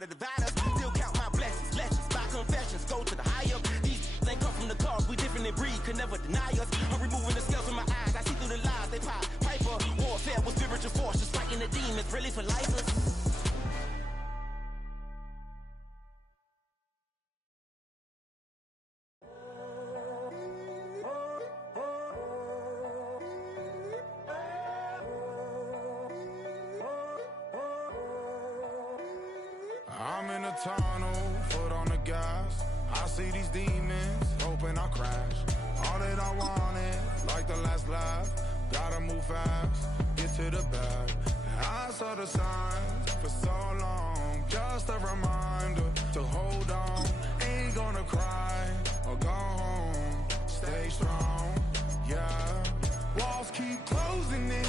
trying to divide us. Still count my blessings, lessons, my confessions, go to the higher. These ain't come from the cars, we different in breed, could never deny us. I'm removing the scales from my eyes, I see through the lies, they pop. Piper, warfare with spiritual force, just fighting the demons, really for life. I'm in a tunnel, foot on the gas. I see these demons, hoping I crash. All that I wanted, like the last laugh. Gotta move fast, get to the bag. I saw the signs for so long, just a reminder to hold on. Ain't gonna cry or go home, stay strong, yeah. Walls keep closing in,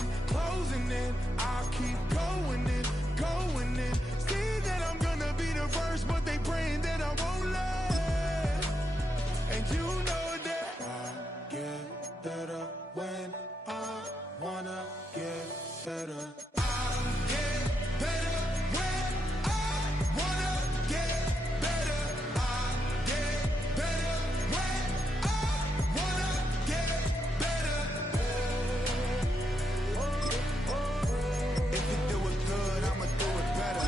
I keep going in. See that I'm gonna be the first, but they praying that I won't let. And you know that I get better when I wanna get better. I get better when I wanna get better. I get better when I wanna get better. If you do it good, I'ma do it better.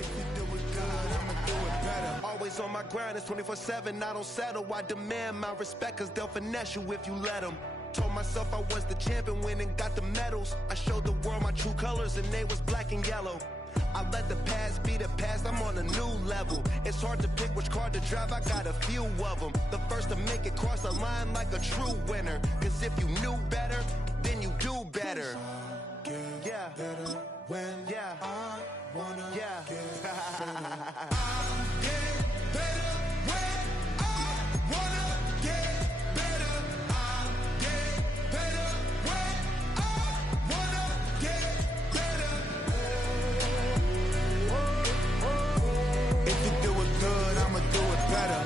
If you do it good, I'ma do it better. Always on my grind, it's 24/7, I don't settle. I demand my respect, cause they'll finesse you if you let them. Told myself I was the champion, went and got the medals. I showed the world my true colors and they was black and yellow. I let the past be the past, I'm on a new level. It's hard to pick which car to drive, I got a few of them. The first to make it cross the line like a true winner. Cause if you knew better, then you do better. Yeah. Better when I wanna Yeah. get better. I get better when I wanna get better. I get better when I wanna get better. If you do it good, I'ma do it better.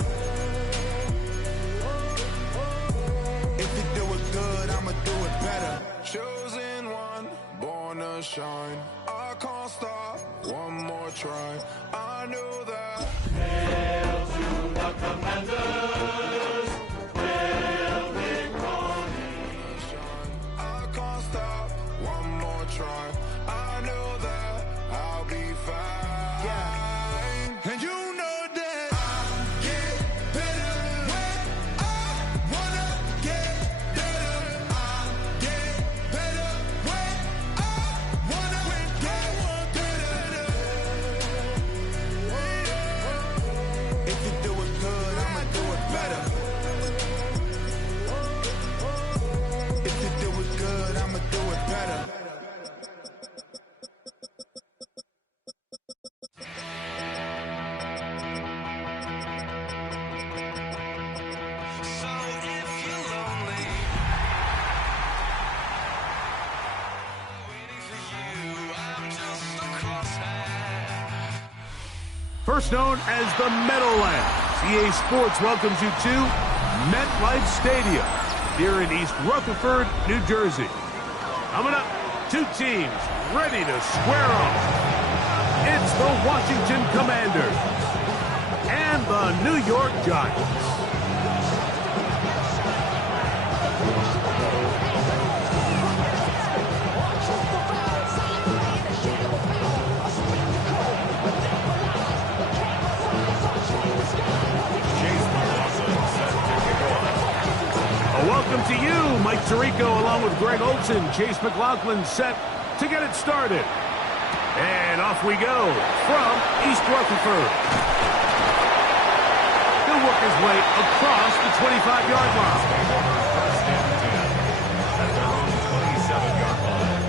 If you do it good, I'ma do it better. Chosen one, born to shine. I can't stop, one more try. I knew that. Hail to the commanders, building Ronnie. I can't stop, one more try. I know that I'll be fine. Yeah. And you know that I get better when I wanna get better. I get better when I wanna get better. If you do it good, I'ma do it better. If you do it good, I'ma do it better. So if you're lonely, waiting for you, I'm just a crosshair. First known as the Meadowlands, EA Sports welcomes you to MetLife Stadium here in East Rutherford, New Jersey. Coming up, two teams ready to square off. It's the Washington Commanders and the New York Giants. Welcome to you, Mike Tirico, along with Greg Olson. Chase McLaughlin set to get it started. And off we go from East Rutherford. He'll work his way across the 25-yard line. First and 10 at their own 27-yard line.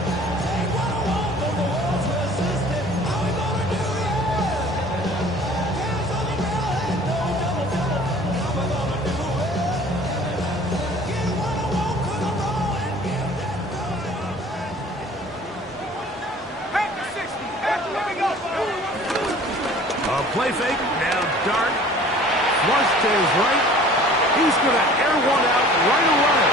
A play fake, now Dart. Flush to his right. He's going to air one out right away.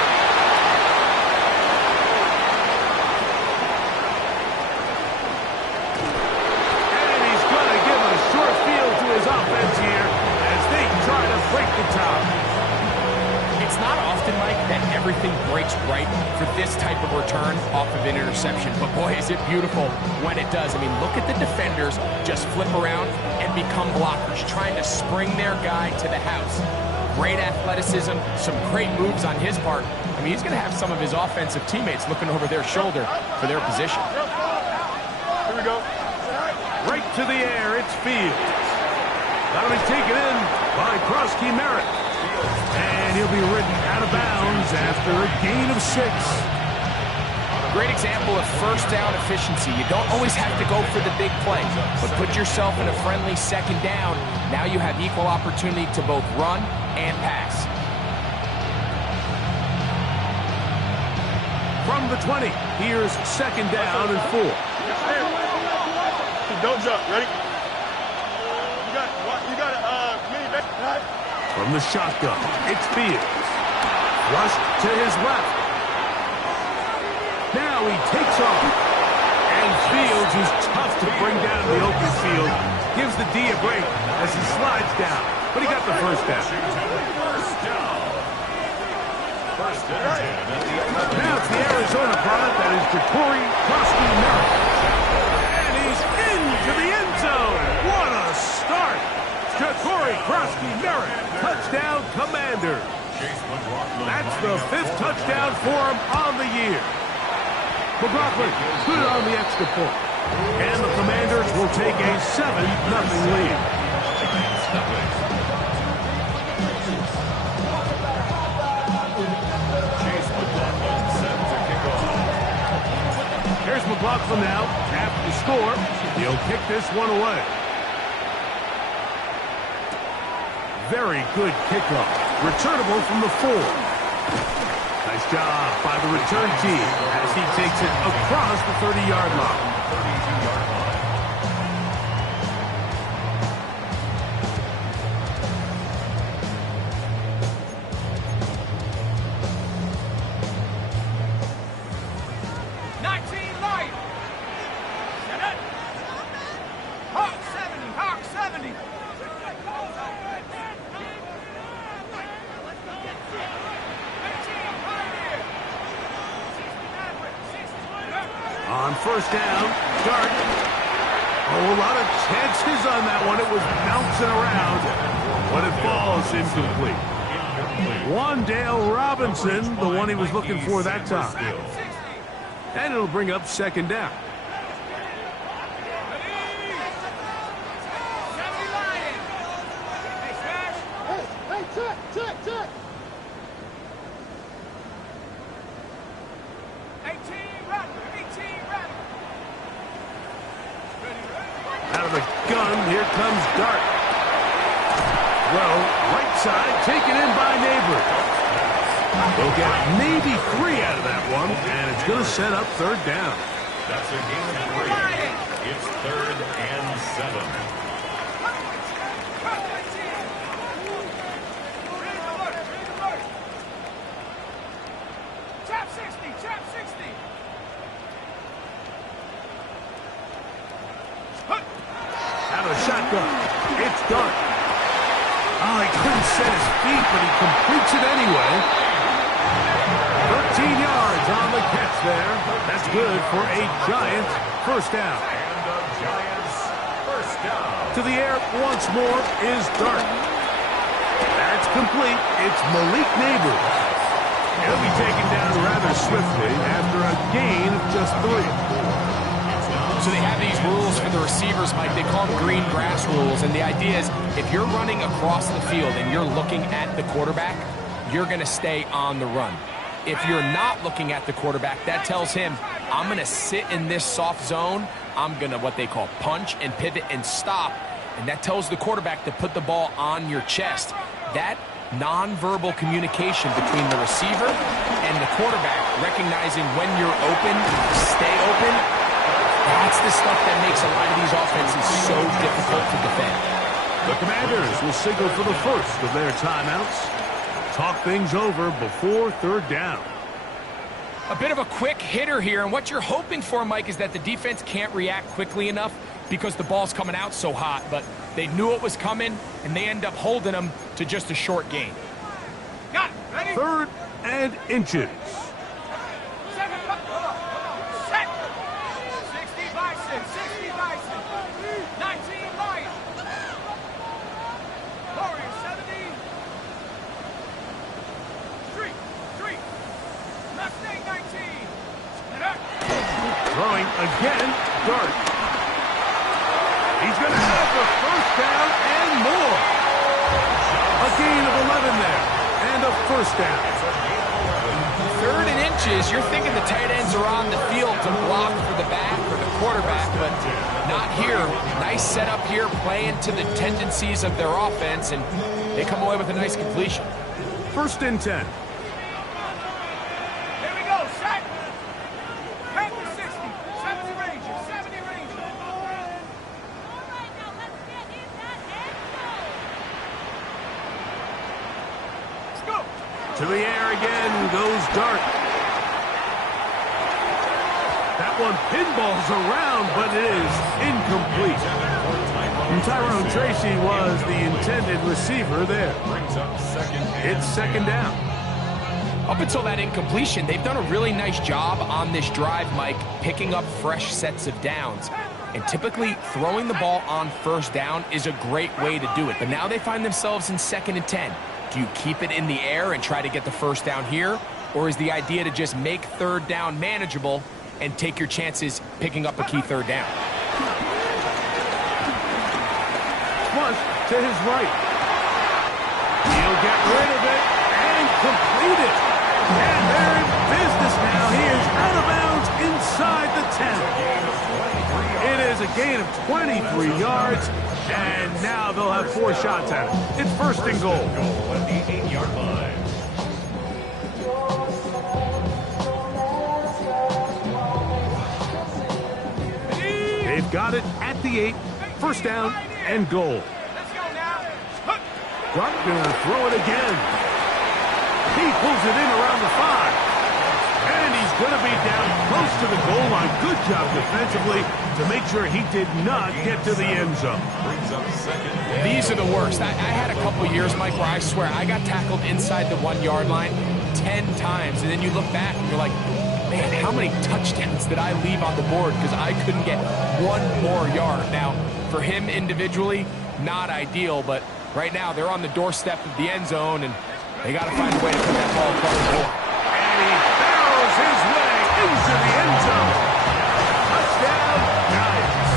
right, for this type of return off of an interception. But boy, is it beautiful when it does. I mean, look at the defenders just flip around and become blockers, trying to spring their guy to the house. Great athleticism, some great moves on his part. I mean, he's going to have some of his offensive teammates looking over their shoulder for their position. Here we go. Right to the air, it's Fields. That'll be taken in by Krosky Merritt. And he'll be ridden out of bounds after a gain of 6. Great example of first down efficiency. You don't always have to go for the big play, but put yourself in a friendly second down. Now you have equal opportunity to both run and pass. From the 20, here's second down and 4. Don't jump. Ready? You got a mini back. Right? From the shotgun, it's Fields. Rushed to his left. Now he takes off. And Fields, who's tough to bring down in the open field, gives the D a break as he slides down. But he got the first down. Now it's the Arizona product that is Ja'Cory Krosky Merritt. And he's into the end zone. What a start. Ja'Cory Krosky Merritt, touchdown Commander. That's the 5th touchdown for him on the year. McLaughlin put it on the extra point. And the Commanders will take a 7-0 lead. Here's McLaughlin now. After the score, he'll kick this one away. Very good kickoff. Returnable from the 4. Nice job by the return team as he takes it across the 30-yard line. 32-yard line. On first down, Dart. Oh, a lot of chances on that one. It was bouncing around, but it falls incomplete. Wan'Dale Robinson, the one he was looking for that time. And it'll bring up second down. Out of the gun, here comes Dart. Well, right side, taken in by Neighbors. They'll get maybe 3 out of that one, and it's going to set up third down. That's a gain of 3. It's 3rd and 7. Out of the shotgun, it's Dart. Oh, he couldn't set his feet, but he completes it anyway. 13 yards on the catch there. That's good for a Giant first down. And the Giants first down. To the air once more is Dart. That's complete. It's Malik Neighbors. He'll be taken down rather swiftly after a gain of just 3. So they have these rules for the receivers, Mike. They call them green grass rules. And the idea is if you're running across the field and you're looking at the quarterback, you're going to stay on the run. If you're not looking at the quarterback, that tells him, I'm going to sit in this soft zone. I'm going to what they call punch and pivot and stop. And that tells the quarterback to put the ball on your chest. That nonverbal communication between the receiver and the quarterback, recognizing when you're open, stay open, that's the stuff that makes a lot of these offenses so difficult to defend. The Commanders will signal for the first of their timeouts. Talk things over before third down. A bit of a quick hitter here, and what you're hoping for, Mike, is that the defense can't react quickly enough because the ball's coming out so hot, but they knew it was coming, and they end up holding them to just a short gain. Third and inches. Throwing again, Dart. He's going to have the first down and more. A gain of 11 there, and a first down. 3rd and inches, you're thinking the tight ends are on the field to block for the back or the quarterback, but not here. Nice setup here, playing to the tendencies of their offense, and they come away with a nice completion. 1st and 10. Here we go, set. Back to 60. 70 Rangers, 70 Rangers. All right, now let's get in that end zone. Let's go. To the air again goes Dart. That one pinballs around, but it is incomplete. And Tyrone Tracy was the intended receiver there. It's 2nd down. Up until that incompletion, they've done a really nice job on this drive, Mike, picking up fresh sets of downs. And typically, throwing the ball on 1st down is a great way to do it. But now they find themselves in 2nd and 10. Do you keep it in the air and try to get the 1st down here? Or is the idea to just make 3rd down manageable and take your chances picking up a key 3rd down? Flush to his right. He'll get rid of it and complete it. And they're in business now. He is out of bounds inside the 10. It is a gain of 23 yards. And now they'll have 4 shots at it. It's 1st and goal. Goal at the 8-yard line. They've got it at the 8. 1st down and goal. Let's go now. Dart gonna throw it again. He pulls it in around the 5. And he's going to be down close to the goal line. Good job defensively to make sure he did not get to the end zone. These are the worst. I had a couple years, Mike, where I swear I got tackled inside the 1-yard line 10 times. And then you look back and you're like, man, how many touchdowns did I leave on the board because I couldn't get 1 more yard? Now, for him individually, not ideal, but right now they're on the doorstep of the end zone, and they got to find a way to put that ball across the board. And he barrels his way into the end zone. Touchdown, Giants.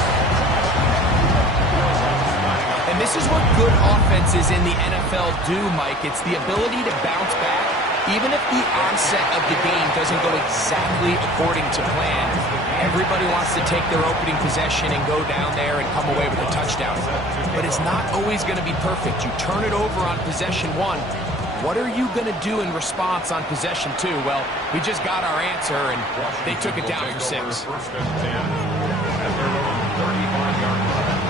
And this is what good offenses in the NFL do, Mike. It's the ability to bounce back, even if the onset of the game doesn't go exactly according to plan. Everybody wants to take their opening possession and go down there and come away with a touchdown. But it's not always going to be perfect. You turn it over on possession 1. What are you going to do in response on possession 2? Well, we just got our answer, and they took it down for 6. 1st and 10 at their own 35-yard line.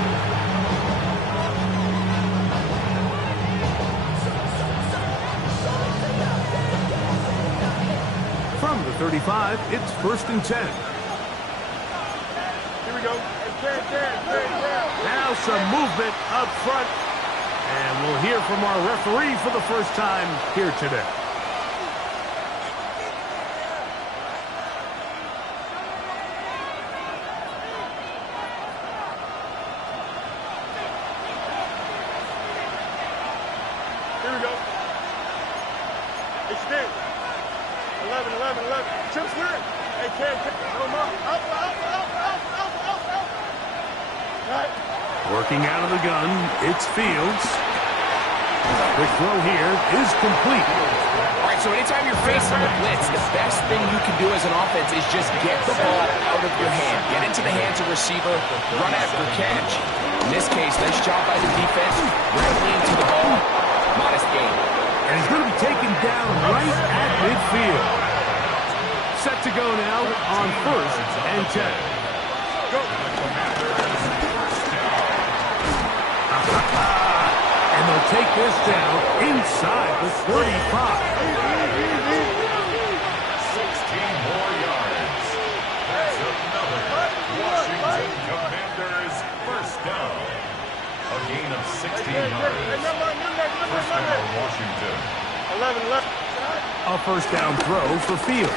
From the 35, it's 1st and 10. Here we go. Now some movement up front. And we'll hear from our referee for the first time here today. Here we go. It's there. 11. Chip clear. Hey, Ken. No more. Up. All right. Working out of the gun, it's Fields. The throw here is complete. All right, so anytime you're facing a blitz, the best thing you can do as an offense is just get the ball out of your hand. Get into the hands of receiver, run after catch. In this case, nice job by the defense, dribbling to the ball, modest gain. And he's going to be taken down right at midfield. Set to go now on 1st and 10. Go. And they'll take this down inside the 35. 16 more yards. That's another Washington Commanders 1st down. A gain of 16 yards. First down, Washington. 11. A 1st down throw for Fields.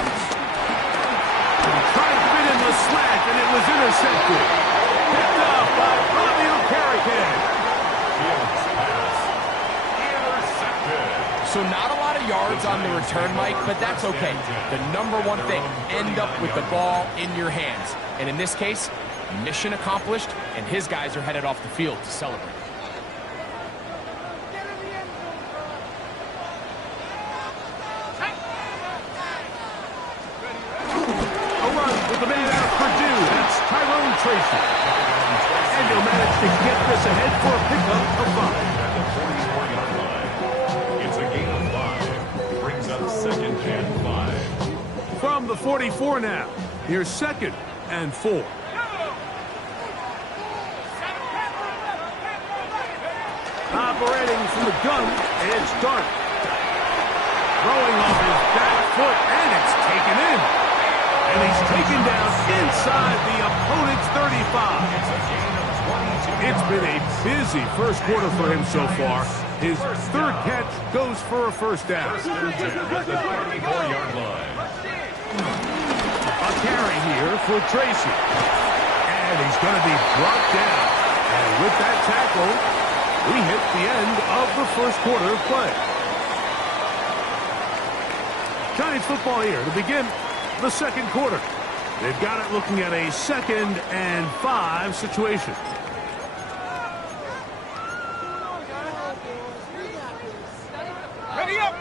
He tried to fit in the slant, and it was intercepted. Picked up by Bobby Okereke. Fields pass intercepted. So not a lot of yards on the return, Mike, but that's okay. The number one thing, end up with the ball in your hands. And in this case, mission accomplished, and his guys are headed off the field to celebrate. A run with the man out of Purdue. That's Tyrone Tracy. And he'll manage to get this ahead for a pickup of 5. At the 44-yard line. It's a gain of 5. Brings up 2nd and 5. From the 44 now. Here's 2nd and 4. Operating from the gun, it's Dart. Throwing off his back foot, and it's taken in. And he's taken down inside the opponent's 35. It's been a busy first quarter for him so far. His 3rd catch goes for a first down. At the 34-yard line. A carry here for Tracy. And he's going to be brought down. And with that tackle, we hit the end of the first quarter of play. Giants football here to begin the second quarter. They've got it looking at a 2nd and 5 situation. Ready up!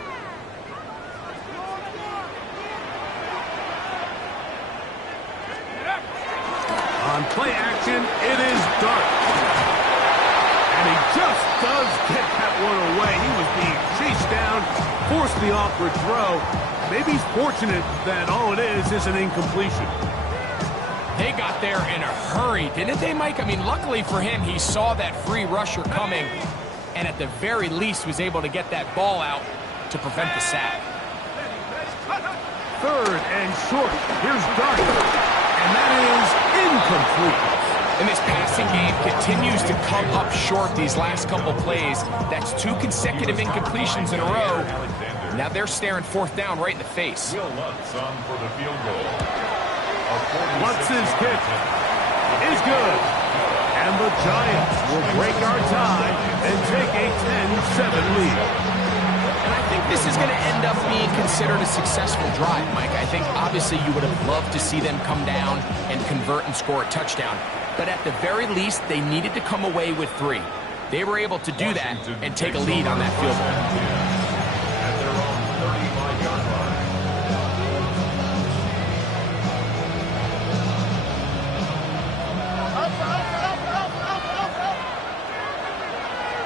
On play action, it is Dart. And he just does get that one away. He was being chased down, forced the awkward throw. Maybe he's fortunate that all it is an incompletion. They got there in a hurry, didn't they, Mike? I mean, luckily for him, he saw that free rusher coming, and at the very least was able to get that ball out to prevent the sack. 3rd and short. Here's Dart. And that is incomplete. And this passing game continues to come up short these last couple plays. That's 2 consecutive incompletions in a row. Now they're staring 4th down right in the face. Will Lutz on for the field goal. What's his kick? Is good. And the Giants will break our tie and take a 10-7 lead. And I think this is going to end up being considered a successful drive, Mike. I think obviously you would have loved to see them come down and convert and score a touchdown. But at the very least, they needed to come away with 3. They were able to do that and take a lead on that field goal. At their own 35-yard line.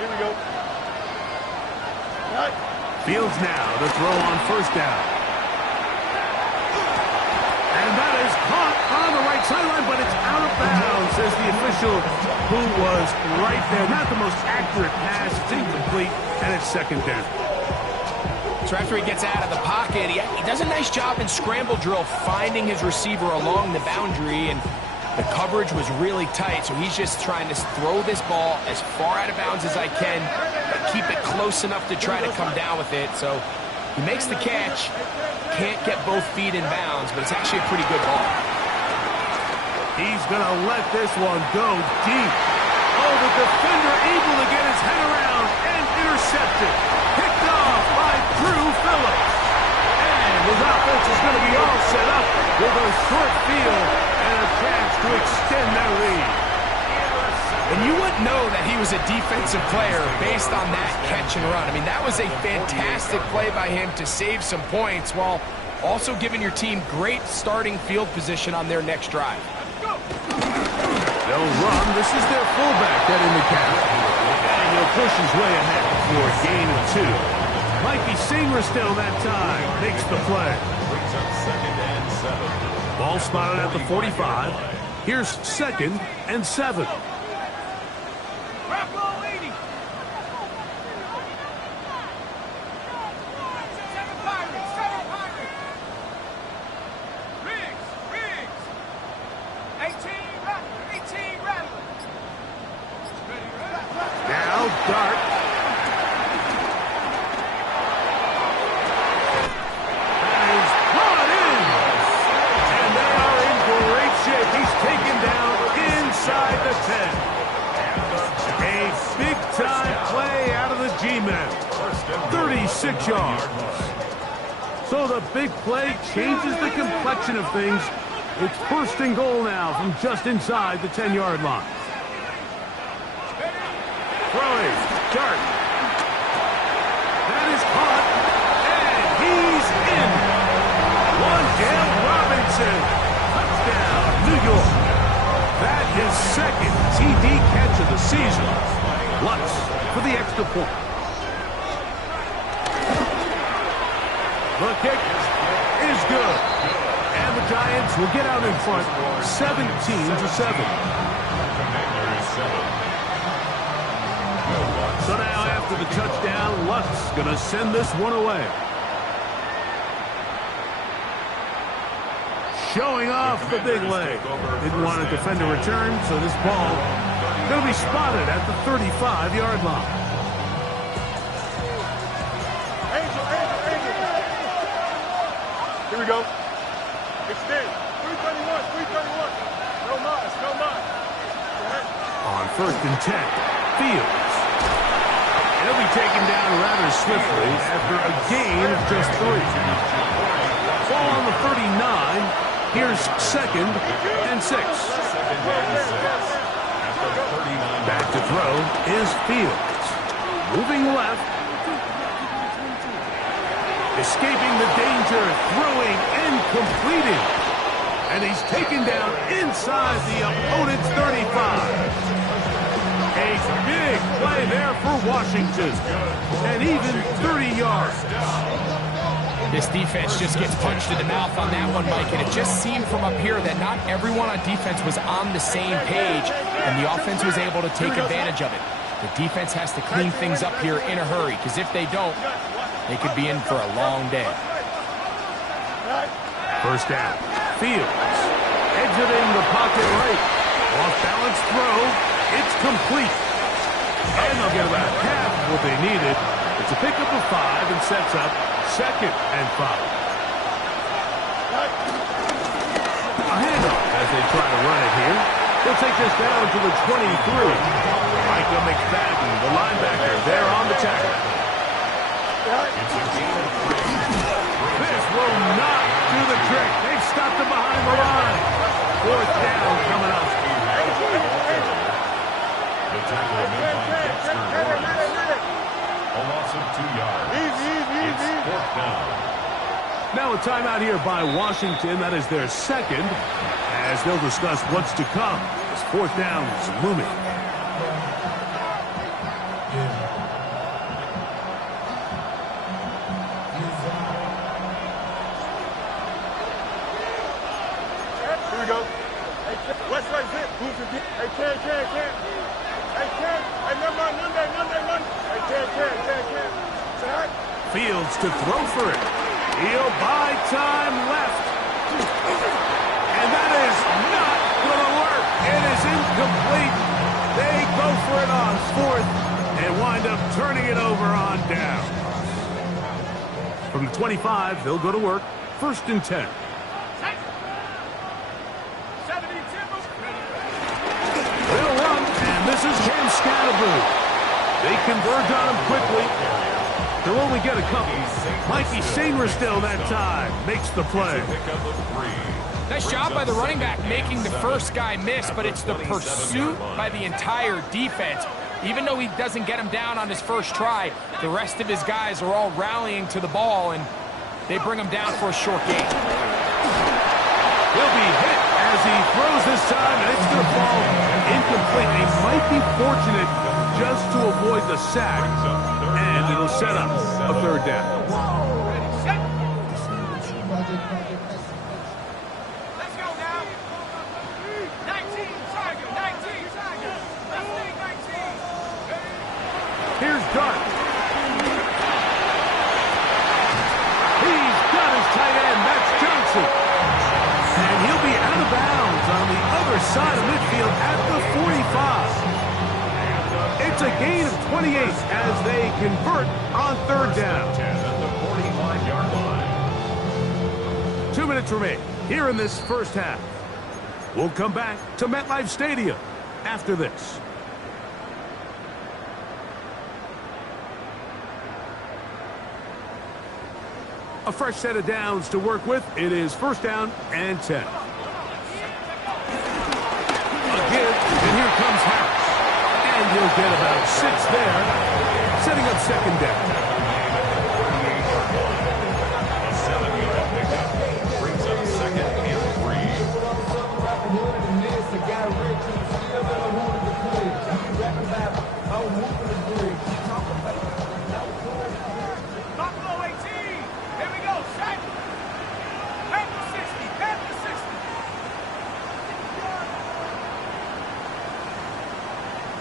Here we go. Right. Fields now to throw on first down. And that is caught on the right sideline, but it's out of bounds, says the official who was right there. Not the most accurate pass. It's incomplete, and it's 2nd down. So after he gets out of the pocket, he does a nice job in scramble drill finding his receiver along the boundary, and the coverage was really tight, so he's just trying to throw this ball as far out of bounds as I can, but keep it close enough to try to come down with it. So he makes the catch, can't get both feet in bounds, but it's actually a pretty good ball. He's going to let this one go deep. Oh, the defender able to get his head around and intercepted. Picked off by Drew Phillips. And his offense is going to be all set up with a short field and a chance to extend their lead. And you wouldn't know that he was a defensive player based on that catch and run. I mean, that was a fantastic play by him to save some points while also giving your team great starting field position on their next drive. They'll run. This is their fullback that in the cap. And he'll push his way ahead for a gain of 2. Mikey Sainristil that time makes the play. Brings up 2nd and 7. Ball spotted at the 45. Here's 2nd and 7. Grab ball 80. 7 Pirates, 7 Pirates. Riggs. 18 Rattlers. Now Dart. That is brought in. And they are in great shape. He's taken down inside the 10. A big-time play out of the G-men. 36 yards. So the big play changes the complexion of things. It's first and goal now from just inside the 10-yard line. Throwing, Dart. That is caught, and he's in. Wan'Dale Robinson, touchdown, New York. That is second TD catch of the season. Lutz for the extra point. The kick is good. And the Giants will get out in front 17-7. So now after the touchdown, Lutz going to send this one away. Showing off the big leg. Didn't want to defend a return, so this ball going to be spotted at the 35-yard line. Here we go. Extend. 331. No mas. On first and 10, Fields. He'll be taken down rather swiftly after a gain of just 3. Ball on the 39. Here's second and 6. Back to throw is Fields. Moving left. Escaping the danger, throwing and completing. And he's taken down inside the opponent's 35. A big play there for Washington. And even 30 yards. This defense just gets punched in the mouth on that one, Mike, and it just seemed from up here that not everyone on defense was on the same page, and the offense was able to take advantage of it. The defense has to clean things up here in a hurry, because if they don't, they could be in for a long day. First down. Fields exiting the pocket right. Off-balance throw. It's complete. And they'll get about half of what they needed. It's a pickup of 5 and sets up second and 5. A handoff as they try to run it here. They'll take this down to the 23. Micah McFadden, the linebacker, there on the tackle. This will not do the trick. They've stopped him behind the line. Fourth down coming up. The tackle made by Dexter Lawrence. A loss of 2 yards. It's fourth down. Now a timeout here by Washington. That is their second, as they'll discuss what's to come. This fourth down is looming. Here we go. West right zip. Hey, can. Hey, number. Hey, can. Fields to throw for it. He'll buy time left. And that is not going to work. It is incomplete. They go for it on fourth and wind up turning it over on down. From the 25, they'll go to work. First and 10. They'll run, and this is Cam Scatterboo. They converge on him quickly. They'll only get a couple. Mikey Sainristil that time makes the play. Nice job by the running back making the first guy miss, but it's the pursuit by the entire defense. Even though he doesn't get him down on his first try, the rest of his guys are all rallying to the ball, and they bring him down for a short gain. He'll be hit as he throws this time, and it's going to fall incomplete. He might be fortunate just to avoid the sack, and it'll set up a third down. Let's go now. 19, Tiger, 19. Let's take 19. Here's Dart. He's got his tight end, Max Johnson. And he'll be out of bounds on the other side of midfield at the 45. It's a gain of 28 as they convert on third down. At the 45-yard line. 2 minutes remain here in this first half. We'll come back to MetLife Stadium after this. A fresh set of downs to work with. It is first down and 10. A give, and here comes Harris. And he'll get about 6 there, setting up second down. A 7-yard pickup brings up second and 3. Buffalo 18. Here we go. Set. Back to 60. Back to 60.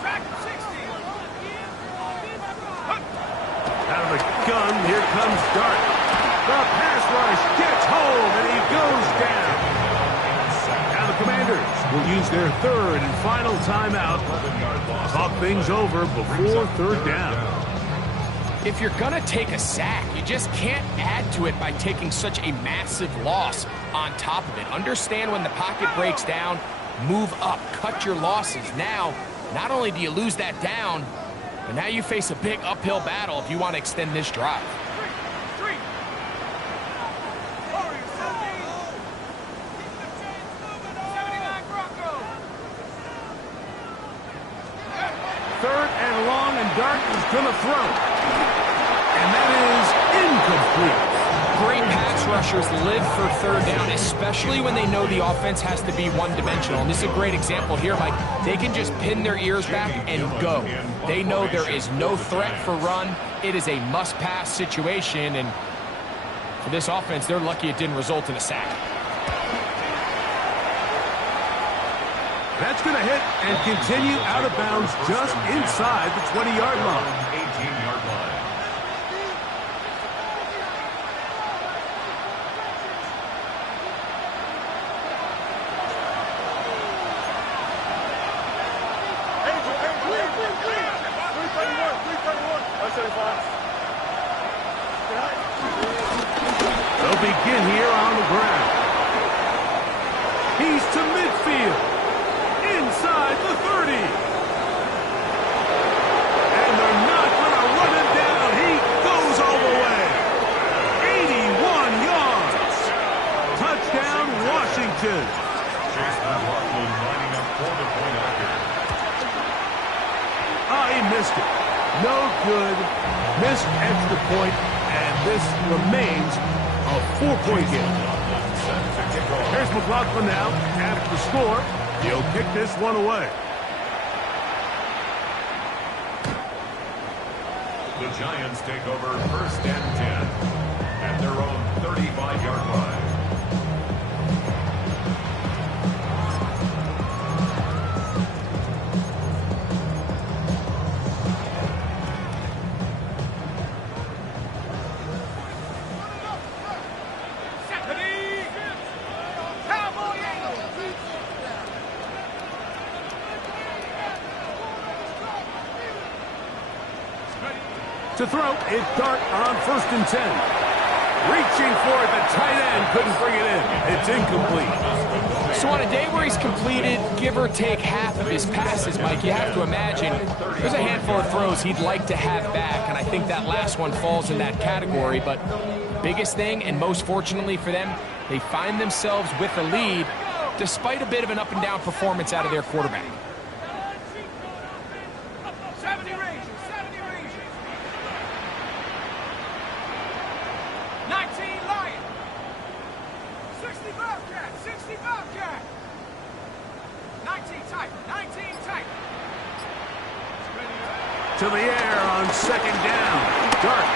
Back to 60. Out of the gun, here comes Dart. The pass rush gets home, and he goes down. Now the Commanders will use their third and final timeout. Talk things over before third down. If you're going to take a sack, you just can't add to it by taking such a massive loss on top of it. Understand when the pocket breaks down, move up, cut your losses. Now, not only do you lose that down, but now you face a big uphill battle if you want to extend this drive. 3. Warriors 17. 79 Broncos. Third and long, and Dart is going to throw. And that is incomplete. Great pass rushers live for third down, especially when they know the offense has to be one-dimensional. And this is a great example here, Mike. They can just pin their ears back and go. They know there is no threat for run. It is a must-pass situation, and for this offense, they're lucky it didn't result in a sack. That's going to hit and continue out of bounds just inside the 20-yard line. 18-yard line. They'll begin here on the ground. He's to midfield. Inside the 30. And they're not going to run him down. He goes all the way. 81 yards. Touchdown, Washington. Chase McLaughlin lining up for the point after. He missed it. No good. Missed extra point, and this remains a 4-point game. Here's McLaughlin now after the score. He'll kick this one away. The Giants take over first and 10 at their own 35-yard line. To throw, it's Dart on first and 10. Reaching for it, the tight end couldn't bring it in. It's incomplete. So on a day where he's completed, give or take half of his passes, Mike, you have to imagine there's a handful of throws he'd like to have back, and I think that last one falls in that category. But biggest thing, and most fortunately for them, they find themselves with a lead despite a bit of an up-and-down performance out of their quarterback. 70 Rangers. 19 Lion. 60 Bobcat. 60 Bobcat. 19 Tiger. 19 Tiger. To the air on second down. Dart.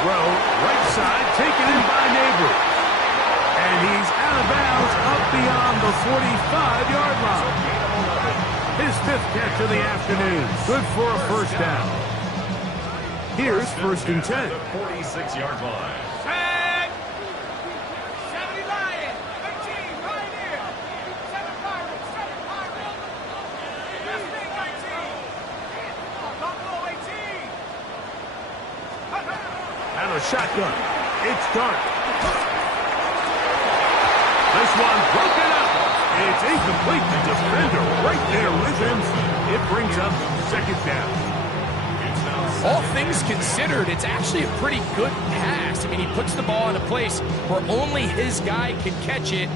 Throw right side, taken in by Neighbor. And he's out of bounds up beyond the 45-yard line. His 5th catch of the afternoon. Good for a first down. Here's first and 10. 46-yard line. Set. 70 Lion. 18 Pioneer. 7 Pirates. 7 Pirates. Best Thing 19. Buffalo 18. Out of shotgun. It's Dart. This one broken up. It's incomplete. The defender right there with him. It brings up second down. It's now all things considered, it's actually a pretty good pass. I mean, he puts the ball in a place where only his guy can catch it.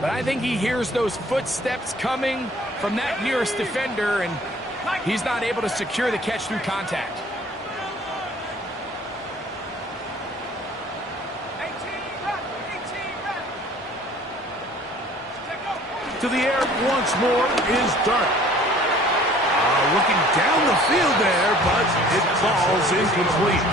But I think he hears those footsteps coming from that nearest defender, and he's not able to secure the catch through contact. To the air once more is Dart. Looking down the field there, but it falls incomplete.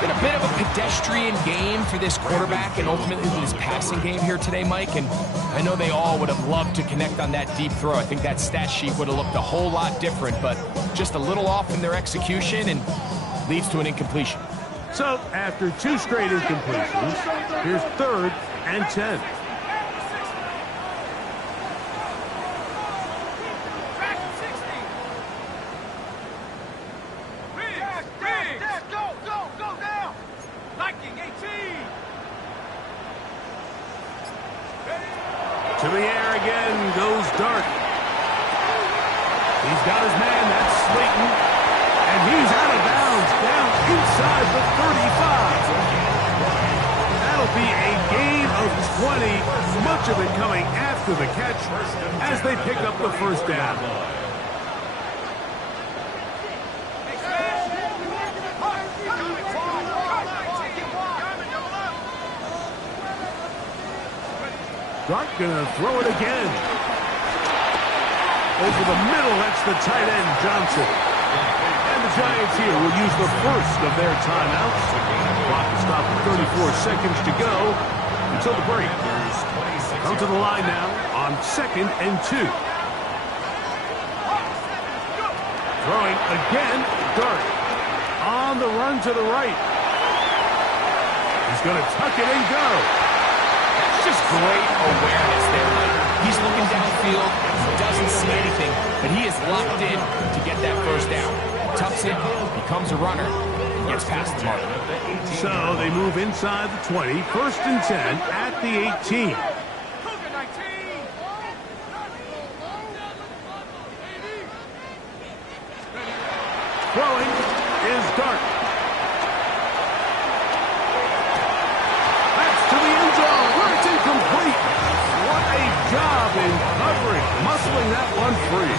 Been a bit of a pedestrian game for this quarterback and ultimately his passing game here today, Mike. And I know they all would have loved to connect on that deep throw. I think that stat sheet would have looked a whole lot different, but just a little off in their execution and leads to an incompletion. So after 2 straight incompletions, here's 3rd and 10. To the air again goes Dart. He's got his man, that's Slayton. And he's out of bounds, down inside the 35. That'll be a gain of 20, much of it coming after the catch as they pick up the first down. Dart gonna throw it again. Over the middle, that's the tight end, Johnson. And the Giants here will use the first of their timeouts. Clock is stopped at 34 seconds to go until the break. Come to the line now on 2nd and 2. Throwing again, Dart. On the run to the right. He's gonna tuck it and go. Just great awareness there, Mike. He's looking downfield, doesn't see anything, but he is locked in to get that first down. Tucks it, becomes a runner, and gets past the mark. So they move inside the 20, 1st and 10 at the 18. Throwing is Dart. Complete. What a job in coverage, muscling that one free.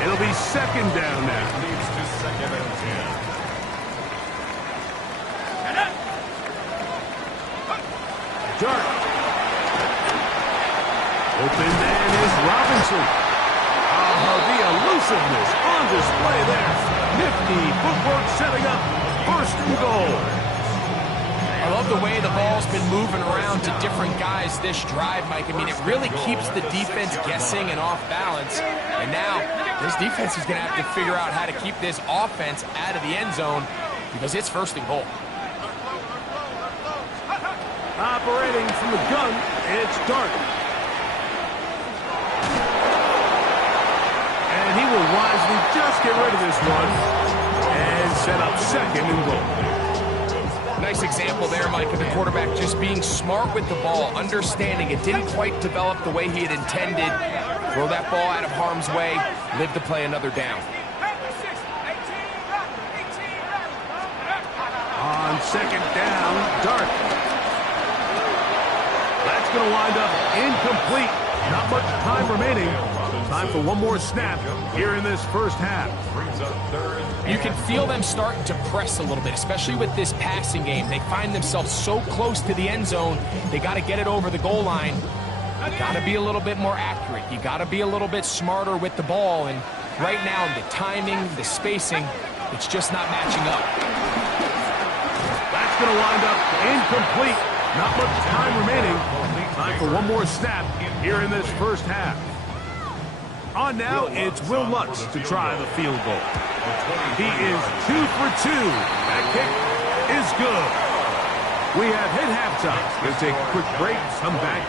It'll be 2nd down now. Leads to 2nd and 10. Dart. Open man is Robinson. Oh, the elusiveness on display there. Nifty footwork setting up 1st and goal. I love the way the ball's been moving around to different guys this drive, Mike. I mean, it really keeps the defense guessing and off balance. And now this defense is going to have to figure out how to keep this offense out of the end zone because it's 1st and goal. Operating from the gun, it's Dart. And he will wisely just get rid of this one and set up 2nd and goal. Nice example there, Mike, of the quarterback just being smart with the ball, understanding it didn't quite develop the way he had intended. Throw that ball out of harm's way, live to play another down. On 2nd down, Dart. That's going to wind up incomplete. Not much time remaining. Time for one more snap here in this first half. You can feel them starting to press a little bit, especially with this passing game. They find themselves so close to the end zone, they got to get it over the goal line. You got to be a little bit more accurate. You got to be a little bit smarter with the ball. And right now, the timing, the spacing, it's just not matching up. That's going to wind up incomplete. Not much time remaining. Time for one more snap here in this first half. On now, it's Will Lutz to try the field goal. He is 2 for 2. That kick is good. We have hit halftime. We'll take a quick break. Come back.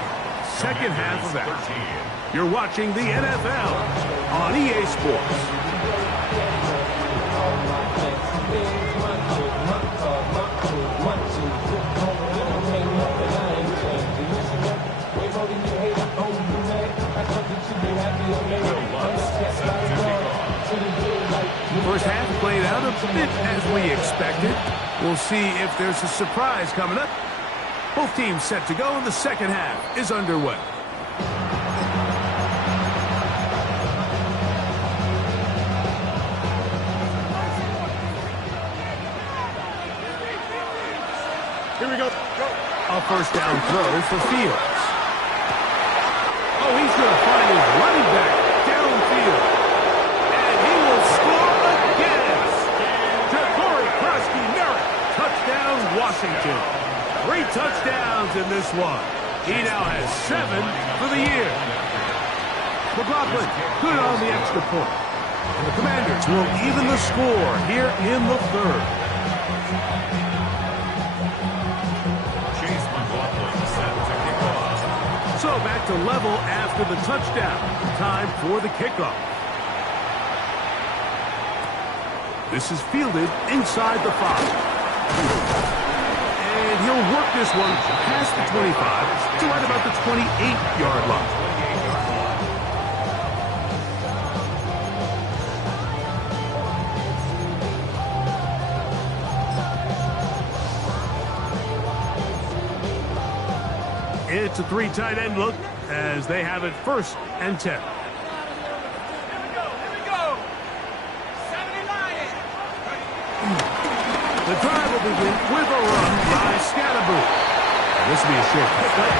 Second half of action. You're watching the NFL on EA Sports. First half played out a bit as we expected. We'll see if there's a surprise coming up. Both teams set to go, and the second half is underway. Here we go. A first down throw for Fields. Oh, he's going to find his running back downfield. And he will score again. Ja'Cory Krosky-Merritt. Touchdown, Washington. 3 touchdowns in this one. He now has 7 for the year. McLaughlin good on the extra point. And the Commanders will even the score here in the third. Chase McLaughlin set to kick off. So back to level after the touchdown. Time for the kickoff. This is fielded inside the 5. And he'll work this one past the 25 to right about the 28-yard line. It's a 3 tight end look as they have it 1st and 10. Here we go. 79. The drive will begin with a run by Scatterboo. This will be a short pickup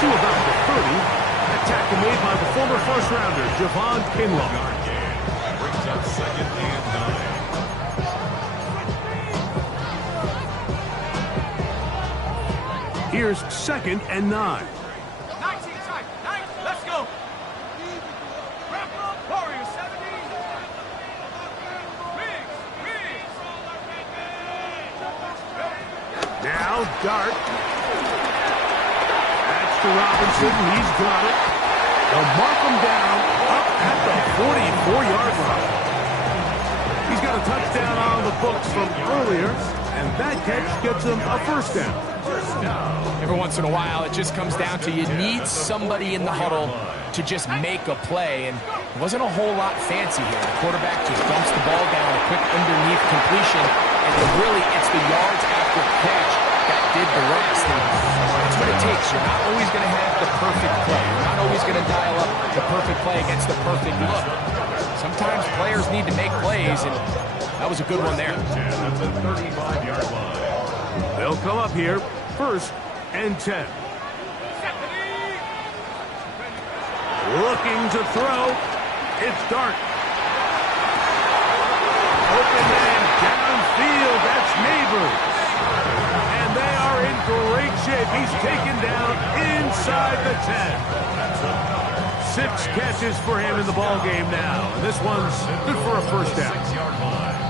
to about the 30. That tackle made by the former first-rounder, Javon Kinlaw. Brings up 2nd and 9. Here's 2nd and 9. 19 side. 9. Let's go. Warriors 70. Now Dart. That's to Robinson. He's got it. They'll mark him down up at the 44-yard line. He's got a touchdown on the books from earlier, and that catch gets him a first down. Every once in a while, it just comes down to you need somebody in the huddle to just make a play, and it wasn't a whole lot fancy here. The quarterback just dumps the ball down, a quick underneath completion, and really it's the yards after catch that did the rest. And that's what it takes. You're not always going to have the perfect play. You're not always going to dial up the perfect play against the perfect look. Sometimes players need to make plays, and that was a good one there. That's a 35-yard line. They'll come up here 1st and 10. Looking to throw. It's Dart. Open man downfield. That's Neighbors. And they are in great shape. He's taken down inside the 10. 6 catches for him in the ball game now. And this one's good for a first down. 6-yard line.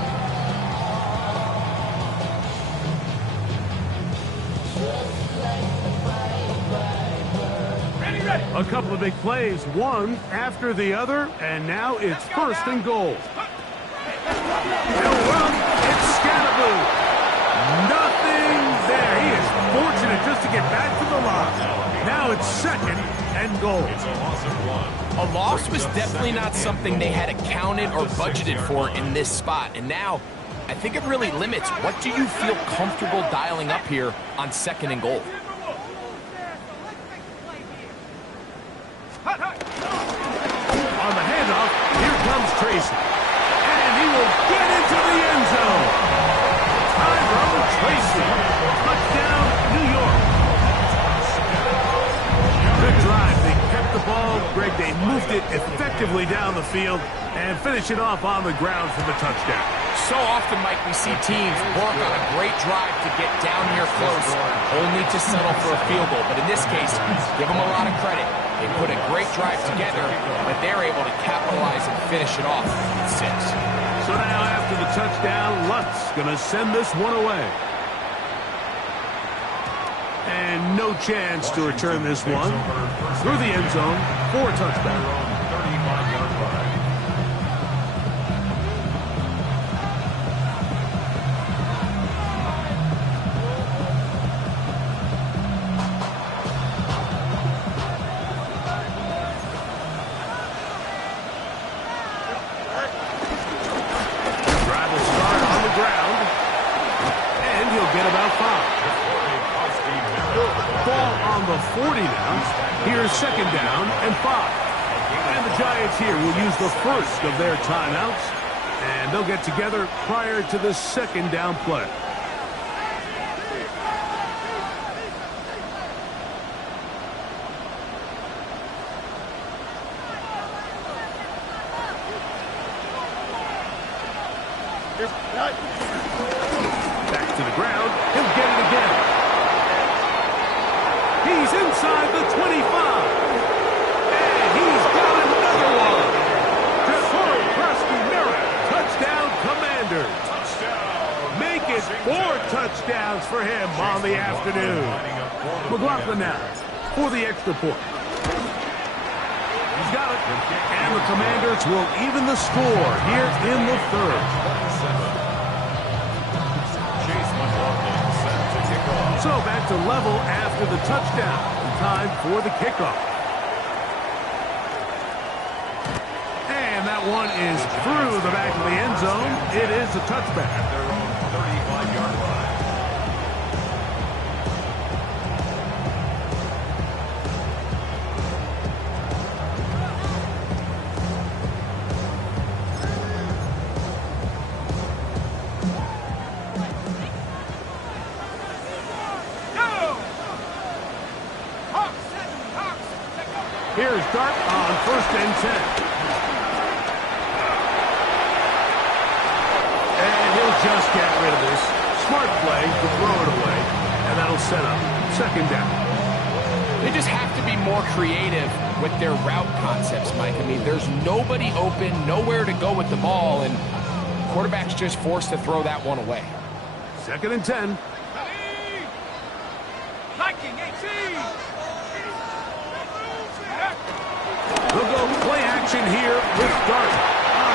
A couple of big plays, one after the other, and now it's 1st and goal. They'll run. It's Scatterboo. Nothing there. He is fortunate just to get back to the line. Now it's 2nd and goal. It's a loss of 1. A loss was definitely not something they had accounted or budgeted for in this spot. And now, I think it really limits what do you feel comfortable dialing up here on 2nd and goal. On the handoff, here comes Tracy. And he will get into the end zone. Tyrone Tracy. Touchdown, New York. Good drive. They kept the ball. Greg, they moved it effectively down the field and finish it off on the ground for the touchdown. So often, Mike, we see teams work on a great drive to get down here close, only to settle for a field goal. But in this case, give them a lot of credit. They put a great drive together, but they're able to capitalize and finish it off with 6. So now after the touchdown, Lutz going to send this one away. And no chance to return this one through the end zone for a touchdown. 35-yard line. Here's second down and 5. And the Giants here will use the first of their timeouts. And they'll get together prior to the second down play. Back to the ground. He'll get it again. He's inside the 25. And he's got another one. DeForest Merritt. Touchdown, Commanders. Make it 4 touchdowns for him on the afternoon. McLaughlin now for the extra point. He's got it. And the Commanders will even the score here in the third. So back to level after the touchdown. Time for the kickoff. And that one is through the back of the end zone. It is a touchback. At their own 35-yard line. Here's Dart on 1st and 10. And he'll just get rid of this. Smart play to throw it away. And that'll set up second down. They just have to be more creative with their route concepts, Mike. I mean, there's nobody open, nowhere to go with the ball, and quarterback's just forced to throw that one away. Second and 10. Liking 18. We'll go play action here with Dart.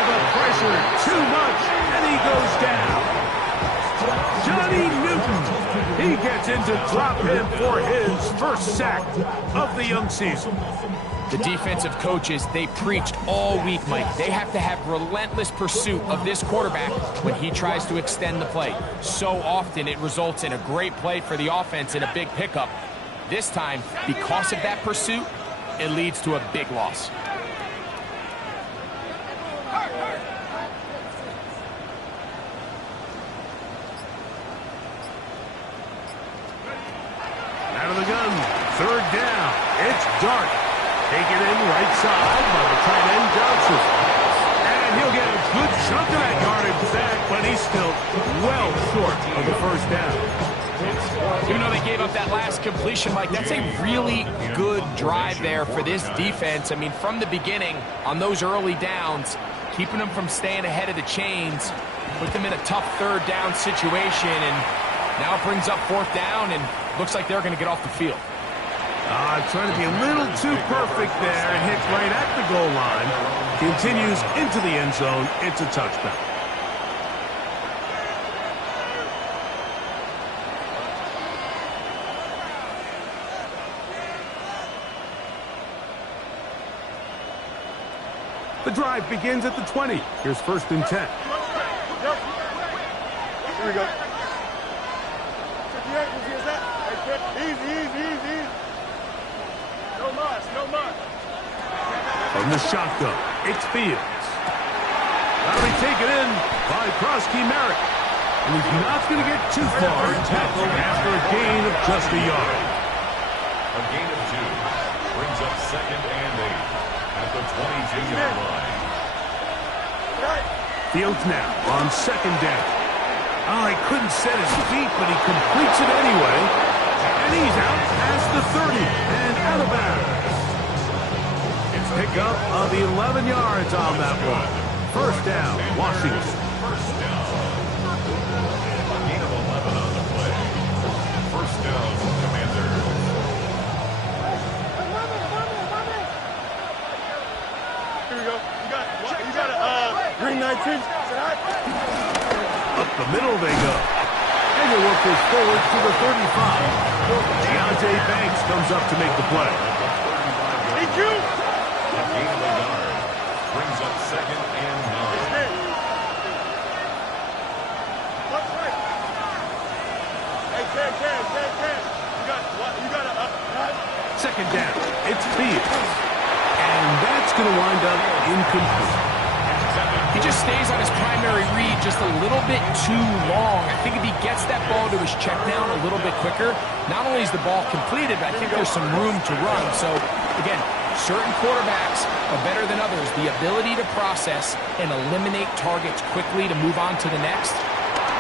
The pressure too much, and he goes down. Johnny Newton. He gets in to drop him for his first sack of the young season. The defensive coaches, they preached all week, Mike. They have to have relentless pursuit of this quarterback when he tries to extend the play. So often it results in a great play for the offense and a big pickup. This time, because of that pursuit, it leads to a big loss. Out of the gun, third down. It's Dart. Taken in right side by the tight end Johnson. And he'll get a good chunk of that yardage back, but he's still well short of the first down. Even though they gave up that last completion, Mike, that's a really good drive there for this defense. I mean, from the beginning, on those early downs, keeping them from staying ahead of the chains, put them in a tough third down situation, and now it brings up fourth down, and looks like they're going to get off the field. Trying to be a little too perfect there and hits right at the goal line. Continues into the end zone. It's a touchback. The drive begins at the 20. Here's 1st and 10. Here we go. Easy. No mas. From the shotgun, it's Fields. That'll be taken in by Prosky Merritt. And he's not going to get too far tackled after a gain of just a yard. A gain of 2 brings up 2nd and 8 at the 22-yard line. Fields now on 2nd down. He couldn't set his feet, but he completes it anyway. And he's out past the 30 and out of bounds. Pick up of 11 yards on that one. First down, Washington. First down. A gain of 11 on the play. First down, Commanders. Here we go. You got a green 19. Up the middle they go. And the work is forward to the 35. Deontay Banks comes up to make the play. Thank you. A gain of a yard brings up 2nd and 9. Hey, Ken. You got a... Second down. It's Fields. And that's going to wind up incomplete. He just stays on his primary read just a little bit too long. I think if he gets that ball to his check down a little bit quicker, not only is the ball completed, but I think there's some room to run. So, again, certain quarterbacks are better than others. The ability to process and eliminate targets quickly to move on to the next,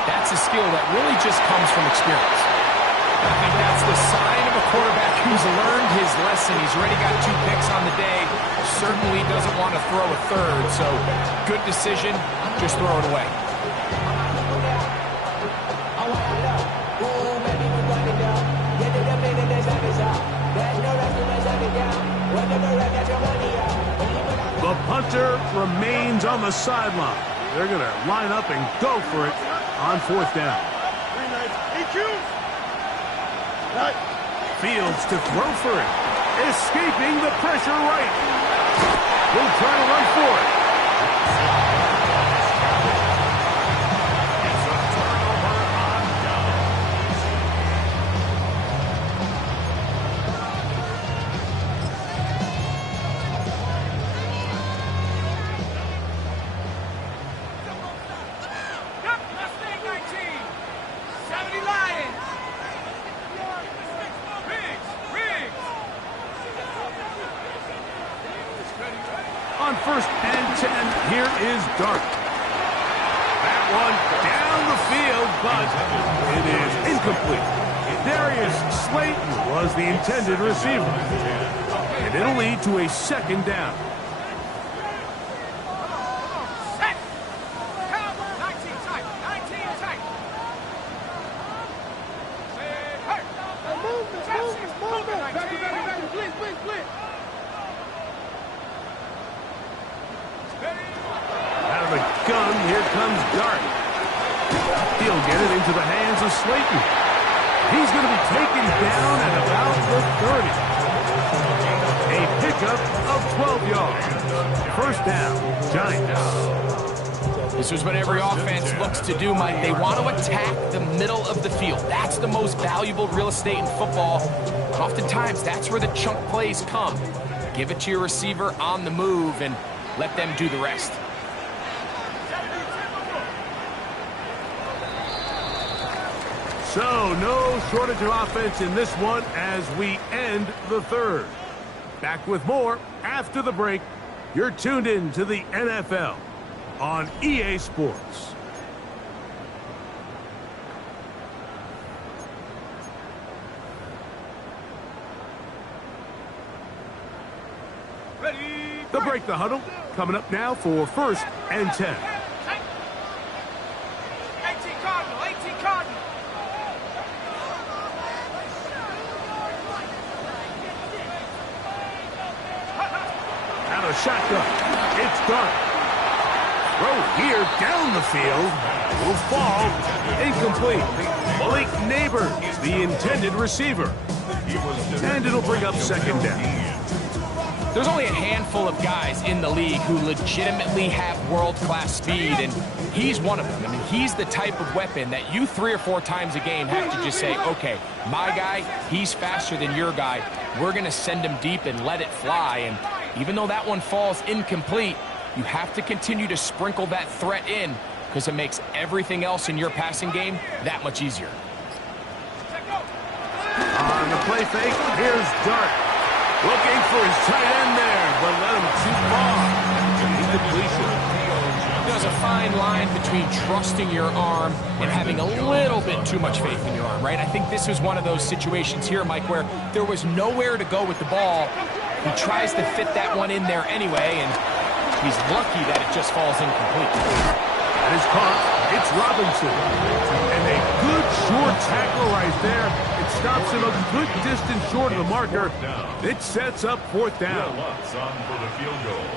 that's a skill that really just comes from experience. I think that's the sign of a quarterback who's learned his lesson. He's already got 2 picks on the day. Certainly doesn't want to throw a third, so good decision. Just throw it away. The punter remains on the sideline. They're going to line up and go for it on 4th down. Fields to throw for it. Escaping the pressure right. Will try to run for it. It's a turnover on downs. Yep, Mustang 19. 70 Lions. Riggs. On 1st and 10, here is Dart. That one down the field, but it is incomplete. Darius Slayton was the intended receiver. And it'll lead to a 2nd down. Set. Count. 19 tight. 19 tight. Hey. Move. Blitz. Out of the gun, here comes Dart. He'll get it into the hands of Slayton. He's going to be taken down at about the 30. A pickup of 12 yards. 1st down, Giants. This is what every offense looks to do, Mike. They want to attack the middle of the field. That's the most valuable real estate in football. Oftentimes, that's where the chunk plays come. Give it to your receiver on the move and let them do the rest. So, no shortage of offense in this one as we end the 3rd. Back with more after the break. You're tuned in to the NFL on EA Sports. The break, the huddle, coming up now for 1st and 10. 18 Cardinal. Out of shotgun. It's Dart. Throw here down the field. Will fall. Incomplete. Malik Neighbors, the intended receiver. And it'll bring up 2nd down. There's only a handful of guys in the league who legitimately have world-class speed, and he's one of them. I mean, he's the type of weapon that you 3 or 4 times a game have to just say, okay, my guy, he's faster than your guy. We're going to send him deep and let it fly. And even though that one falls incomplete, you have to continue to sprinkle that threat in because it makes everything else in your passing game that much easier. On the play fake, here's Dart. Looking for his tight end there, but let him too far. Incompletion. There's a fine line between trusting your arm and having a little bit too much faith in your arm, right? I think this was one of those situations here, Mike, where there was nowhere to go with the ball. He tries to fit that one in there anyway, and he's lucky that it just falls incomplete. That is caught. It's Robinson. And a good short tackle right there. It stops him a good distance short of the marker. It sets up 4th down. Lutz on for the field goal.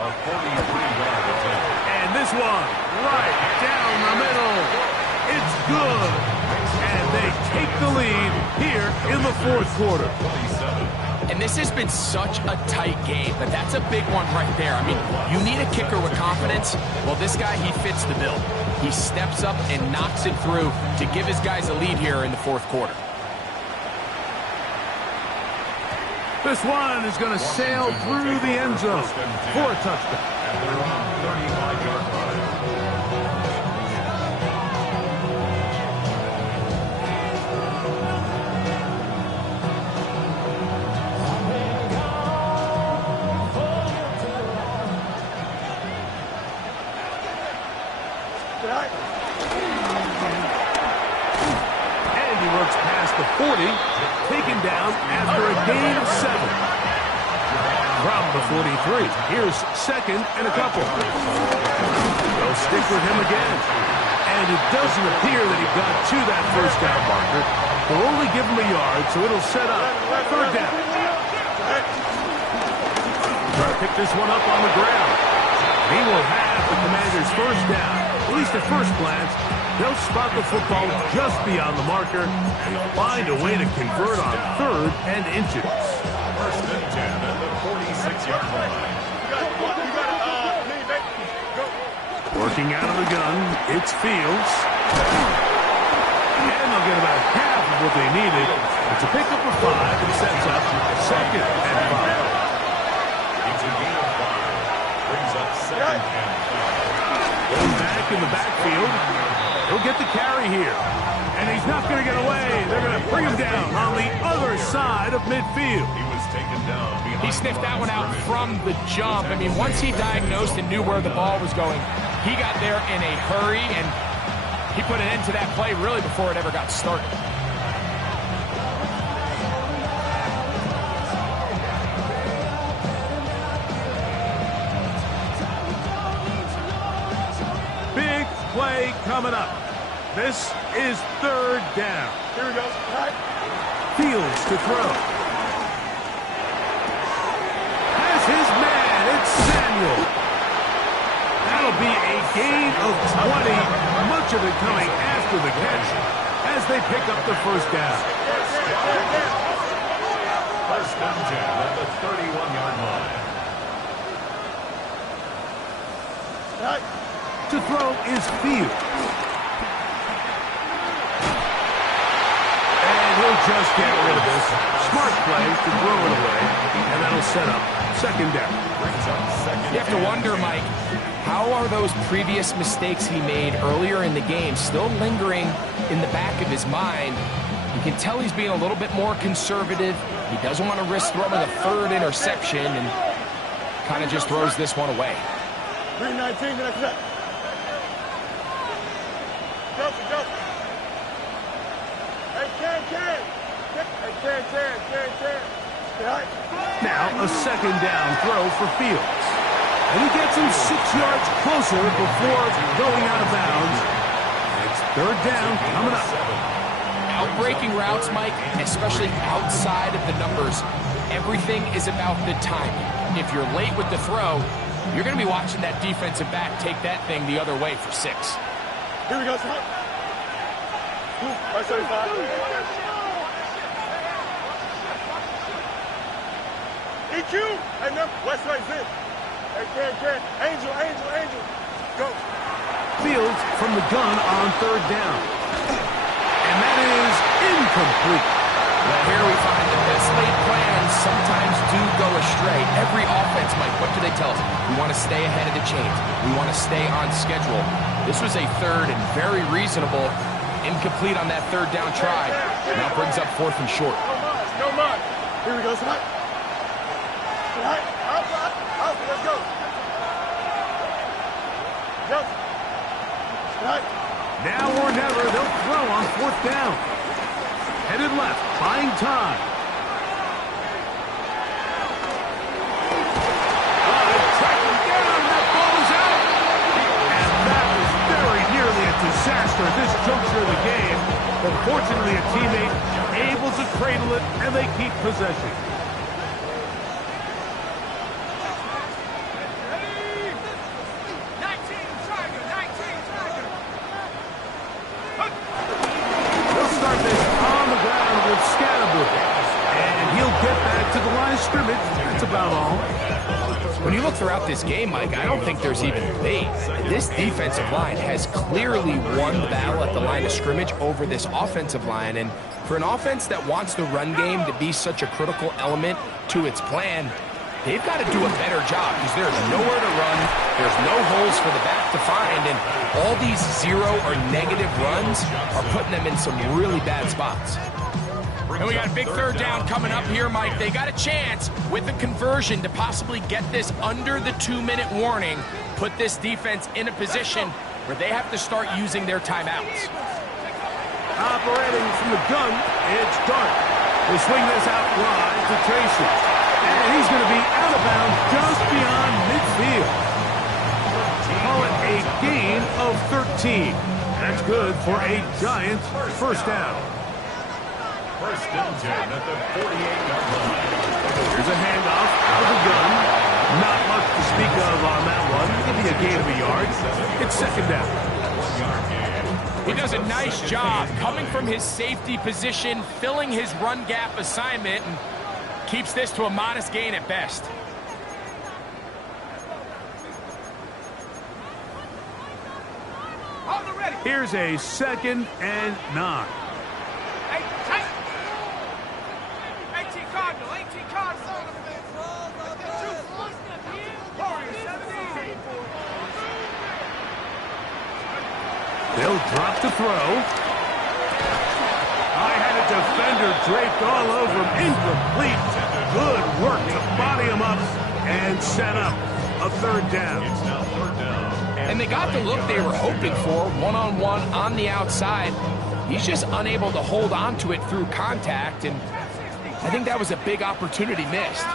A 43-yard attempt. And this one right down the middle. It's good. And they take the lead here in the 4th quarter. 27. And this has been such a tight game, but that's a big one right there. I mean, you need a kicker with confidence. Well, this guy, he fits the bill. He steps up and knocks it through to give his guys a lead here in the 4th quarter. This one is going to sail through the end zone for a touchdown. At their own 35-yard line. And he works past the 40, taken down after a gain of 7. From the 43, here's second and a couple. They'll stick with him again. And it doesn't appear that he got to that first down marker. They'll only give him a yard, so it'll set up third down. Try to pick this one up on the ground. He will have the Commanders' first down. At least at first glance, they'll spot the football just beyond the marker and find a way to convert on third and inches. First and 10 at the 46-yard line. Working out of the gun, it's Fields. And they'll get about half of what they needed. It's a pickup of 5 and sets up second and 5. It's a gain of 5. Brings up second and 5. Going back in the backfield. He'll get the carry here. And he's not going to get away. They're going to bring him down on the other side of midfield. He was taken down behind. He sniffed that one out from the jump. I mean, once he diagnosed and knew where the ball was going, he got there in a hurry, and he put an end to that play really before it ever got started. Big play coming up. This is third down. Here we go. Fields to throw. Has his man. It's Samuel. That'll be a gain of 20. Much of it coming after the catch as they pick up the first down. First and 10 at the 31-yard line. To throw is Fields. And he'll just get rid of this. Smart play to throw it away, and that'll set up second down. You have to wonder, Mike, how are those previous mistakes he made earlier in the game still lingering in the back of his mind? You can tell he's being a little bit more conservative. He doesn't want to risk throwing a third interception and kind of just throws this one away. 319, the next set. Go. Hey, Can. Now a second down throw for Fields. And he gets him 6 yards closer before going out of bounds. It's third down coming up. Outbreaking routes, Mike, especially outside of the numbers, everything is about the timing. If you're late with the throw, you're going to be watching that defensive back take that thing the other way for 6. Here we go, son. 575. EQ. Hey, no. West right zip. Hey, Can. Angel. Go. Fields from the gun on third down. And that is incomplete. Well, here we find the best laid plans sometimes do go astray. Every offense, Mike, what do they tell us? We want to stay ahead of the chains. We want to stay on schedule. This was a third and very reasonable. Incomplete on that third down try. Now brings up fourth and short. No more. Here we go, son. Let's go. Now or never, they'll throw on fourth down. Headed left, buying time. Track him down, that ball is out. And that was very nearly a disaster at this juncture of the game. But fortunately, a teammate able to cradle it, and they keep possession. Scatterboo. And he'll get back to the line of scrimmage. That's about all. When you look throughout this game, Mike, I don't think there's even debate. This defensive line has clearly won the battle at the line of scrimmage over this offensive line. And for an offense that wants the run game to be such a critical element to its plan, they've got to do a better job because there's nowhere to run. There's no holes for the back to find. And all these zero or negative runs are putting them in some really bad spots. And we got a big third down coming up here, Mike. They got a chance with a conversion to possibly get this under the 2-minute warning, put this defense in a position where they have to start using their timeouts. Operating from the gun, it's Dart. They swing this out wide to Tracy. And he's going to be out of bounds just beyond midfield. Call it a gain of 13. That's good for a Giants first down. First and 10 at the 48-yard line. Here's a handoff out of the gun. Not much to speak of on that one. Maybe a gain of a yard. It's second down. He does a nice job coming from his safety position, filling his run gap assignment, and keeps this to a modest gain at best. Here's a 2nd and 9. They'll drop the throw. I had a defender draped all over him. Incomplete. Good work to body him up and set up a third down. And they got the look they were hoping for, one-on-one on the outside. He's just unable to hold on to it through contact, and I think that was a big opportunity missed.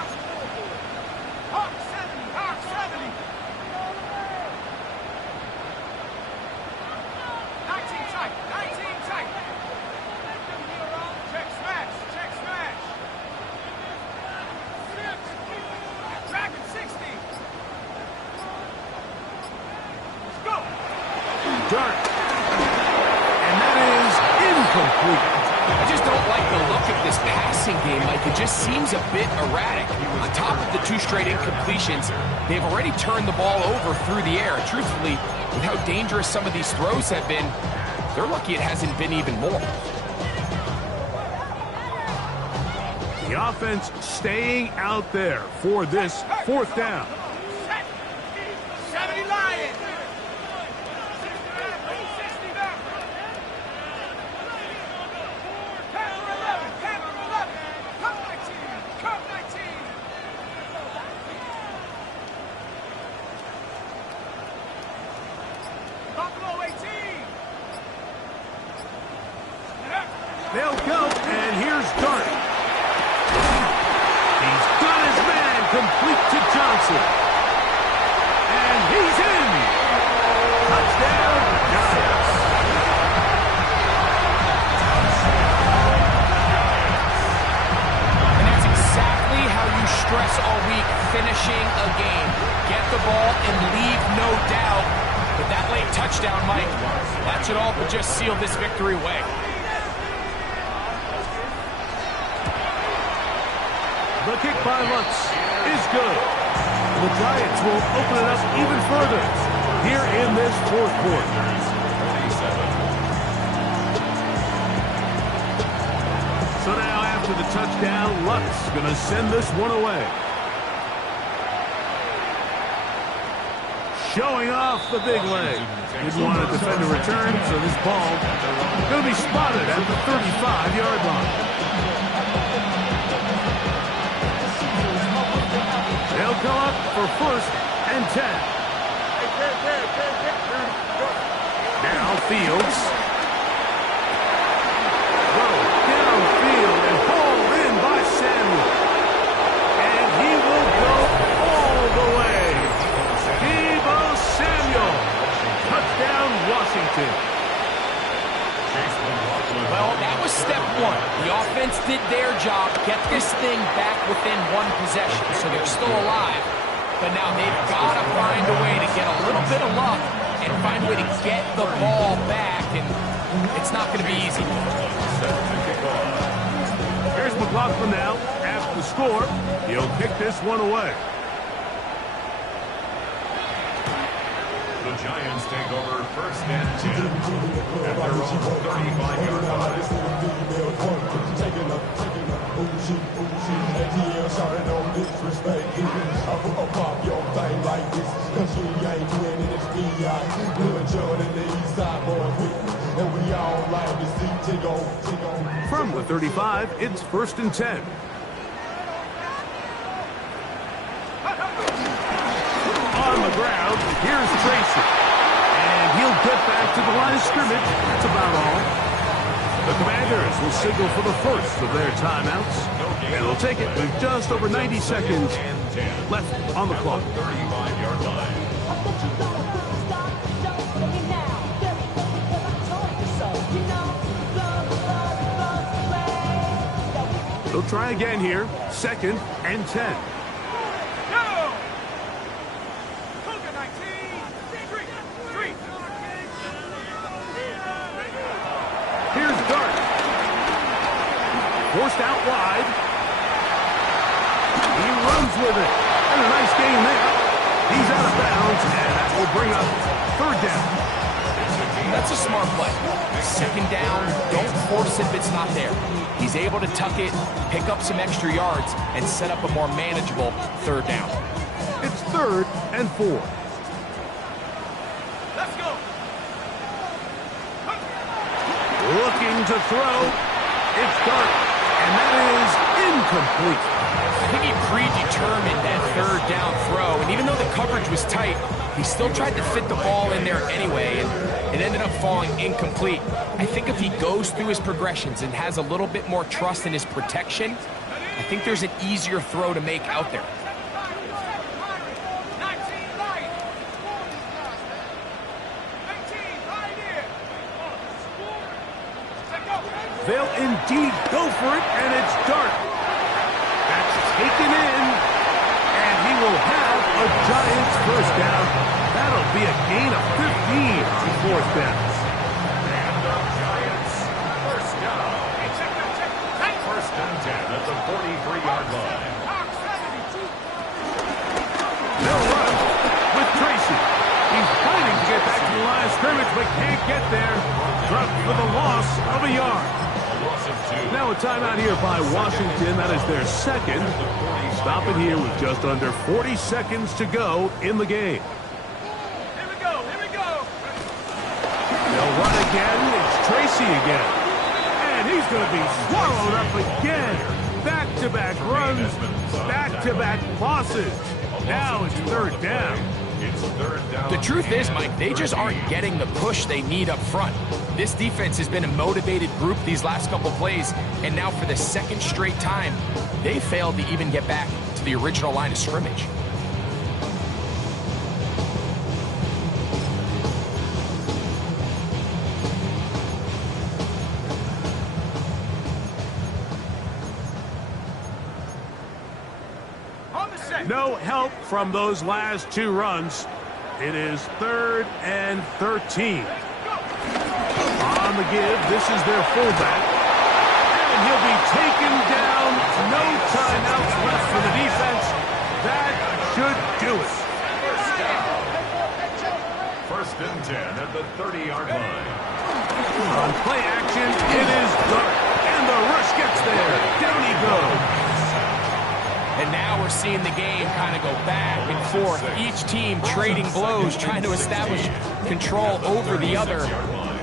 Dart. And that is incomplete. I just don't like the look of this passing game. Like, it just seems a bit erratic. On top of the 2 straight incompletions, they've already turned the ball over through the air. Truthfully, with how dangerous some of these throws have been, they're lucky it hasn't been even more. The offense staying out there for this fourth down. They'll go, and here's Dart. He's got his man complete to Johnson. And he's in. Touchdown, Giants. And that's exactly how you stress all week finishing a game. Get the ball and leave no doubt. But that late touchdown, Mike, that should all but just seal this victory away. The kick by Lutz is good. The Giants will open it up even further here in this fourth quarter. So now after the touchdown, Lutz going to send this one away. Showing off the big leg. Didn't want to defend a return, so this ball going to be spotted at the 35-yard line. They'll go up for 1st and 10. Now Fields. Throw downfield and hauled in by Samuel. And he will go all the way. Deebo Samuel. Touchdown, Washington. Well, that was step 1. The offense did their job, get this thing back within 1 possession, so they're still alive. But now they've got to find a way to get a little bit of luck and find a way to get the ball back, and it's not going to be easy. Here's McLaughlin now after the score. He'll kick this one away. The Giants take over first and 10 at their own 35-yard line. From the 35, it's first and 10. On the ground, here's Tracy. And he'll get back to the line of scrimmage. That's about all. The Commanders will signal for the first of their timeouts. And they'll take it with just over 90 seconds left on the clock. 35-yard line. They'll try again here. Second and 10. Here's Dart. Forced out wide. He runs with it. And a nice game there. He's out of bounds, and that will bring up third down. That's a smart play. Second down, don't force it if it's not there. He's able to tuck it, pick up some extra yards, and set up a more manageable third down. It's third and 4. Let's go. Looking to throw. It's Dart. And that is incomplete. I think he predetermined that third down throw, and even though the coverage was tight, he still tried to fit the ball in there anyway, and it ended up falling incomplete. I think if he goes through his progressions and has a little bit more trust in his protection, I think there's an easier throw to make out there. They'll indeed go for it, and it's Dart. That's taken in, and he will have a Giants first down. That'll be a gain of 15 on fourth down. And the Giants first down. First and 10 at the 43-yard line. They'll run with Tracy. He's fighting to get back to the line of scrimmage, but can't get there. Dropped for the loss of a yard. Now a timeout here by Washington. That is their second. Stopping here with just under 40 seconds to go in the game. Here we go. Here we go. They'll run again. It's Tracy again. And he's going to be swallowed up again. Back-to-back runs. Back-to-back losses. Now it's third down. The truth is, Mike, they just aren't getting the push they need up front. This defense has been a motivated group these last couple plays, and now for the second straight time, they failed to even get back to the original line of scrimmage. No help from those last two runs. It is third and 13. On the give, this is their fullback. And he'll be taken down. No timeouts left for the defense. That should do it. First and 10 at the 30-yard line. On play action, it is Dart. And the rush gets there. Down he goes. And now we're seeing the game kind of go back and forth. Each team trading blows, trying to establish control over the other.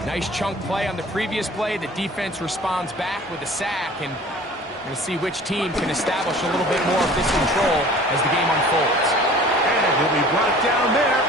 Nice chunk play on the previous play. The defense responds back with a sack, and we're going to see which team can establish a little bit more of this control as the game unfolds. And he'll be brought down there